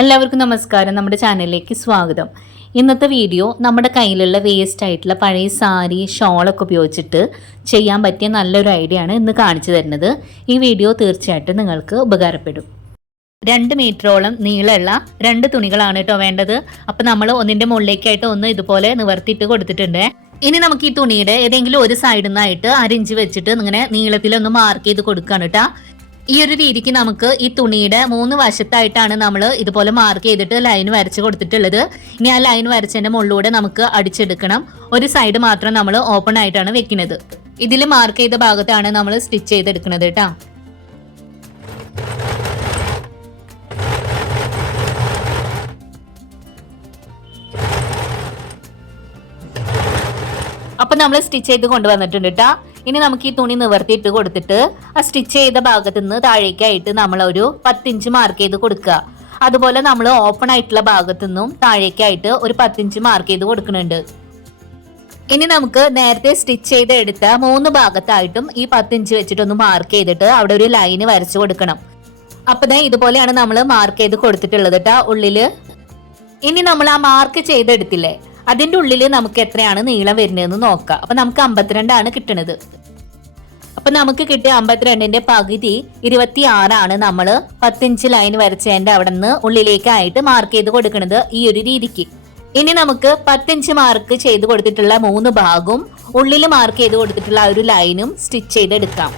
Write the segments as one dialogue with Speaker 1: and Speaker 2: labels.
Speaker 1: എല്ലാവർക്കും നമസ്കാരം. നമ്മുടെ ചാനലിലേക്ക് സ്വാഗതം. ഇന്നത്തെ വീഡിയോ നമ്മുടെ കയ്യിലുള്ള വേസ്റ്റ് ആയിട്ടുള്ള പഴയ സാരി ഷോളൊക്കെ ഉപയോഗിച്ചിട്ട് ചെയ്യാൻ പറ്റിയ നല്ലൊരു ഐഡിയ ആണ് ഇന്ന് കാണിച്ചു തരുന്നത്. ഈ വീഡിയോ തീർച്ചയായിട്ടും നിങ്ങൾക്ക് ഉപകാരപ്പെടും. രണ്ട് മീറ്ററോളം നീളമുള്ള രണ്ട് തുണികളാണ് കേട്ടോ വേണ്ടത്. അപ്പം നമ്മൾ ഒന്നിന്റെ മുകളിലേക്കായിട്ട് ഒന്ന് ഇതുപോലെ നിവർത്തിയിട്ട് കൊടുത്തിട്ടുണ്ട്. ഇനി നമുക്ക് ഈ തുണിയുടെ ഏതെങ്കിലും ഒരു സൈഡിൽ നിന്നായിട്ട് അരിഞ്ച് വെച്ചിട്ട് ഇങ്ങനെ നീളത്തിലൊന്ന് മാർക്ക് ചെയ്ത് കൊടുക്കുകയാണ് കേട്ടോ. ഈ ഒരു രീതിക്ക് നമുക്ക് ഈ തുണിയുടെ മൂന്ന് വശത്തായിട്ടാണ് നമ്മൾ ഇതുപോലെ മാർക്ക് ചെയ്തിട്ട് ലൈൻ വരച്ച് കൊടുത്തിട്ടുള്ളത്. ഇനി ആ ലൈൻ വരച്ചതിന്റെ മുകളിലൂടെ നമുക്ക് അടിച്ചെടുക്കണം. ഒരു സൈഡ് മാത്രം നമ്മൾ ഓപ്പൺ ആയിട്ടാണ് വെക്കുന്നത്. ഇതിൽ മാർക്ക് ചെയ്ത ഭാഗത്താണ് നമ്മൾ സ്റ്റിച്ച് ചെയ്തെടുക്കുന്നത് കേട്ടോ. അപ്പൊ നമ്മൾ സ്റ്റിച്ച് ചെയ്ത് കൊണ്ടുവന്നിട്ടുണ്ട് കേട്ടോ. ഇനി നമുക്ക് ഈ തുണി നിവർത്തിയിട്ട് കൊടുത്തിട്ട് ആ സ്റ്റിച്ച് ചെയ്ത ഭാഗത്ത് നിന്ന് താഴേക്കായിട്ട് നമ്മൾ ഒരു പത്തിഞ്ച് മാർക്ക് ചെയ്ത് കൊടുക്കുക. അതുപോലെ നമ്മൾ ഓപ്പൺ ആയിട്ടുള്ള ഭാഗത്തു നിന്നും താഴേക്കായിട്ട് ഒരു പത്തിഞ്ച് മാർക്ക് ചെയ്ത് കൊടുക്കുന്നുണ്ട്. ഇനി നമുക്ക് നേരത്തെ സ്റ്റിച്ച് ചെയ്ത് എടുത്ത മൂന്ന് ഭാഗത്തായിട്ടും ഈ പത്തിഞ്ച് വെച്ചിട്ടൊന്ന് മാർക്ക് ചെയ്തിട്ട് അവിടെ ഒരു ലൈന് വരച്ചു കൊടുക്കണം. അപ്പൊ ഇതുപോലെയാണ് നമ്മൾ മാർക്ക് ചെയ്ത് കൊടുത്തിട്ടുള്ളത് കേട്ടോ ഉള്ളിൽ. ഇനി നമ്മൾ ആ മാർക്ക് ചെയ്തെടുത്തില്ലേ അതിന്റെ ഉള്ളിൽ നമുക്ക് എത്രയാണ് നീളം വരുന്നതെന്ന് നോക്കാം. അപ്പൊ നമുക്ക് അമ്പത്തിരണ്ടാണ് കിട്ടുന്നത് അപ്പൊ നമുക്ക് കിട്ടിയ അമ്പത്തിരണ്ടിന്റെ പകുതി ഇരുപത്തി ആറാണ് നമ്മൾ പത്തിഞ്ച് ലൈൻ വരച്ചതിന്റെ അവിടെ നിന്ന് ഉള്ളിലേക്കായിട്ട് മാർക്ക് ചെയ്ത് കൊടുക്കുന്നത് ഈ ഒരു രീതിക്ക്. ഇനി നമുക്ക് പത്തിഞ്ച് മാർക്ക് ചെയ്ത് കൊടുത്തിട്ടുള്ള മൂന്ന് ഭാഗവും ഉള്ളിൽ മാർക്ക് ചെയ്ത് കൊടുത്തിട്ടുള്ള ആ ഒരു ലൈനും സ്റ്റിച്ച് ചെയ്തെടുക്കാം.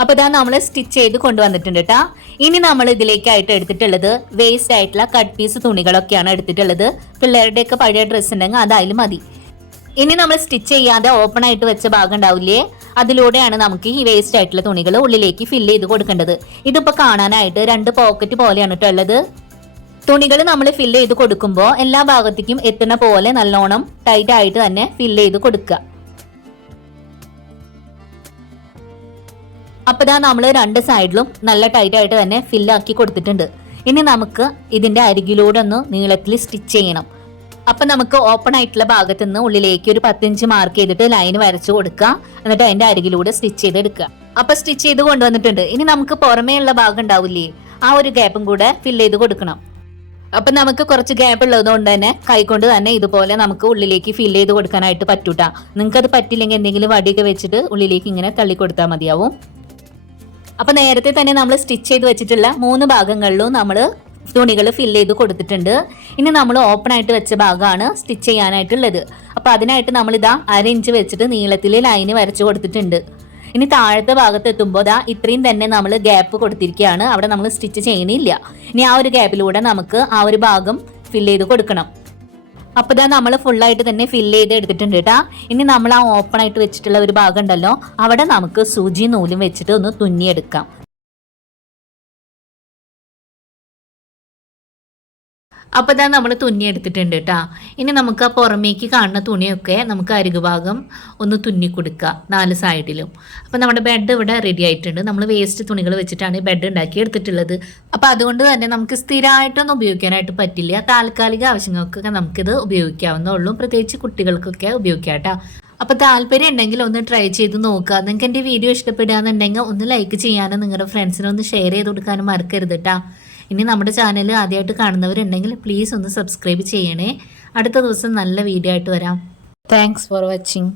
Speaker 1: അപ്പൊ ഇതാ നമ്മൾ സ്റ്റിച്ച് ചെയ്ത് കൊണ്ടുവന്നിട്ടുണ്ട് കേട്ടാ ഇനി നമ്മൾ ഇതിലേക്കായിട്ട് എടുത്തിട്ടുള്ളത് വേസ്റ്റ് ആയിട്ടുള്ള കട്ട് പീസ് തുണികളൊക്കെയാണ് എടുത്തിട്ടുള്ളത്. പിള്ളേരുടെയൊക്കെ പഴയ ഡ്രസ്സ് ഉണ്ടെങ്കിൽ അതായാലും മതി. ഇനി നമ്മൾ സ്റ്റിച്ച് ചെയ്യാതെ ഓപ്പൺ ആയിട്ട് വെച്ച ഭാഗം ഉണ്ടാവില്ലേ? അതിലൂടെയാണ് നമുക്ക് ഈ വേസ്റ്റ് ആയിട്ടുള്ള തുണികൾ ഉള്ളിലേക്ക് ഫില്ല് ചെയ്ത് കൊടുക്കേണ്ടത്. ഇതിപ്പോ കാണാനായിട്ട് രണ്ട് പോക്കറ്റ് പോലെയാണ് ഉള്ളത്. തുണികൾ നമ്മൾ ഫില്ല് ചെയ്ത് കൊടുക്കുമ്പോൾ എല്ലാ ഭാഗത്തേക്കും എത്തുന്ന പോലെ നല്ലോണം ടൈറ്റ് ആയിട്ട് തന്നെ ഫില്ല് ചെയ്ത് കൊടുക്കുക. അപ്പൊ ഇതാ നമ്മൾ രണ്ട് സൈഡിലും നല്ല ടൈറ്റ് ആയിട്ട് തന്നെ ഫില്ലാക്കി കൊടുത്തിട്ടുണ്ട്. ഇനി നമുക്ക് ഇതിന്റെ അരികിലൂടെ ഒന്ന് നീളത്തിൽ സ്റ്റിച്ച് ചെയ്യണം. അപ്പൊ നമുക്ക് ഓപ്പൺ ആയിട്ടുള്ള ഭാഗത്ത് നിന്ന് ഉള്ളിലേക്ക് ഒരു പത്തിഞ്ച് മാർക്ക് ചെയ്തിട്ട് ലൈൻ വരച്ചു കൊടുക്കുക എന്നിട്ട് അതിന്റെ അരികിലൂടെ സ്റ്റിച്ച് ചെയ്തെടുക്കുക അപ്പൊ സ്റ്റിച്ച് ചെയ്ത് കൊണ്ടുവന്നിട്ടുണ്ട്. ഇനി നമുക്ക് പുറമേ ഉള്ള ഭാഗം ഉണ്ടാവില്ലേ? ആ ഒരു ഗ്യാപ്പും കൂടെ ഫിൽ ചെയ്ത് കൊടുക്കണം. അപ്പൊ നമുക്ക് കുറച്ച് ഗ്യാപ്പ് ഉള്ളത് കൊണ്ട് തന്നെ കൈകൊണ്ട് തന്നെ ഇതുപോലെ നമുക്ക് ഉള്ളിലേക്ക് ഫില്ല് ചെയ്ത് കൊടുക്കാനായിട്ട് പറ്റൂട്ടാ. നിങ്ങൾക്ക് അത് പറ്റില്ലെങ്കിൽ എന്തെങ്കിലും വടിയൊക്കെ വെച്ചിട്ട് ഉള്ളിലേക്ക് ഇങ്ങനെ തള്ളി കൊടുത്താൽ മതിയാവും. അപ്പൊ നേരത്തെ തന്നെ നമ്മൾ സ്റ്റിച്ച് ചെയ്ത് വെച്ചിട്ടുള്ള മൂന്ന് ഭാഗങ്ങളിലും നമ്മൾ തുണികൾ ഫില്ല് ചെയ്ത് കൊടുത്തിട്ടുണ്ട്. ഇനി നമ്മൾ ഓപ്പൺ ആയിട്ട് വെച്ച ഭാഗമാണ് സ്റ്റിച്ച് ചെയ്യാനായിട്ടുള്ളത്. അപ്പൊ അതിനായിട്ട് നമ്മൾ ഇതാ അര ഇഞ്ച് വെച്ചിട്ട് നീളത്തിൽ ലൈന് വരച്ച് കൊടുത്തിട്ടുണ്ട്. ഇനി താഴത്തെ ഭാഗത്ത് എത്തുമ്പോൾ ദാ ഇത്രയും തന്നെ നമ്മൾ ഗ്യാപ്പ് കൊടുത്തിരിക്കുകയാണ് അവിടെ നമ്മൾ സ്റ്റിച്ച് ചെയ്യണില്ല ഇനി ആ ഒരു ഗ്യാപ്പിലൂടെ നമുക്ക് ആ ഒരു ഭാഗം ഫില്ല് ചെയ്ത് കൊടുക്കണം. അപ്പൊ ഇതാ നമ്മൾ ഫുള്ളായിട്ട് തന്നെ ഫില്ല് ചെയ്ത് എടുത്തിട്ടുണ്ട് കേട്ടാ. ഇനി നമ്മൾ ആ ഓപ്പൺ ആയിട്ട് വെച്ചിട്ടുള്ള ഒരു ഭാഗം ഉണ്ടല്ലോ അവിടെ നമുക്ക് സൂചി നൂലും വെച്ചിട്ട് ഒന്ന് തുന്നിയെടുക്കാം. അപ്പോൾ ഇതാ നമ്മൾ തുന്നി എടുത്തിട്ടുണ്ട് കേട്ടോ ഇനി നമുക്ക് ആ പുറമേക്ക് കാണുന്ന തുണിയൊക്കെ നമുക്ക് അരികു ഭാഗം ഒന്ന് തുന്നി കൊടുക്കുക നാല് സൈഡിലും അപ്പോൾ നമ്മുടെ ബെഡ് ഇവിടെ റെഡി ആയിട്ടുണ്ട്. നമ്മൾ വേസ്റ്റ് തുണികൾ വെച്ചിട്ടാണ് ബെഡ് ഉണ്ടാക്കി എടുത്തിട്ടുള്ളത്. അപ്പോൾ അതുകൊണ്ട് തന്നെ നമുക്ക് സ്ഥിരമായിട്ടൊന്നും ഉപയോഗിക്കാനായിട്ട് പറ്റില്ല. താൽക്കാലിക ആവശ്യങ്ങൾക്കൊക്കെ നമുക്കിത് ഉപയോഗിക്കാവുന്നുള്ളൂ. പ്രത്യേകിച്ച് കുട്ടികൾക്കൊക്കെ ഉപയോഗിക്കാം കേട്ടോ അപ്പോൾ താല്പര്യം ഉണ്ടെങ്കിൽ ഒന്ന് ട്രൈ ചെയ്ത് നോക്കുക നിങ്ങൾക്ക് എന്റെ വീഡിയോ ഇഷ്ടപ്പെടുകയെന്നുണ്ടെങ്കിൽ ഒന്ന് ലൈക്ക് ചെയ്യാനും നിങ്ങളുടെ ഫ്രണ്ട്സിനൊന്ന് ഷെയർ ചെയ്ത് കൊടുക്കാനും മറക്കരുത് കേട്ടോ ഇനി നമ്മുടെ ചാനൽ ആദ്യമായിട്ട് കാണുന്നവരുണ്ടെങ്കിൽ പ്ലീസ് ഒന്ന് സബ്സ്ക്രൈബ് ചെയ്യണേ. അടുത്ത ദിവസം നല്ല വീഡിയോ ആയിട്ട് വരാം. Thanks for watching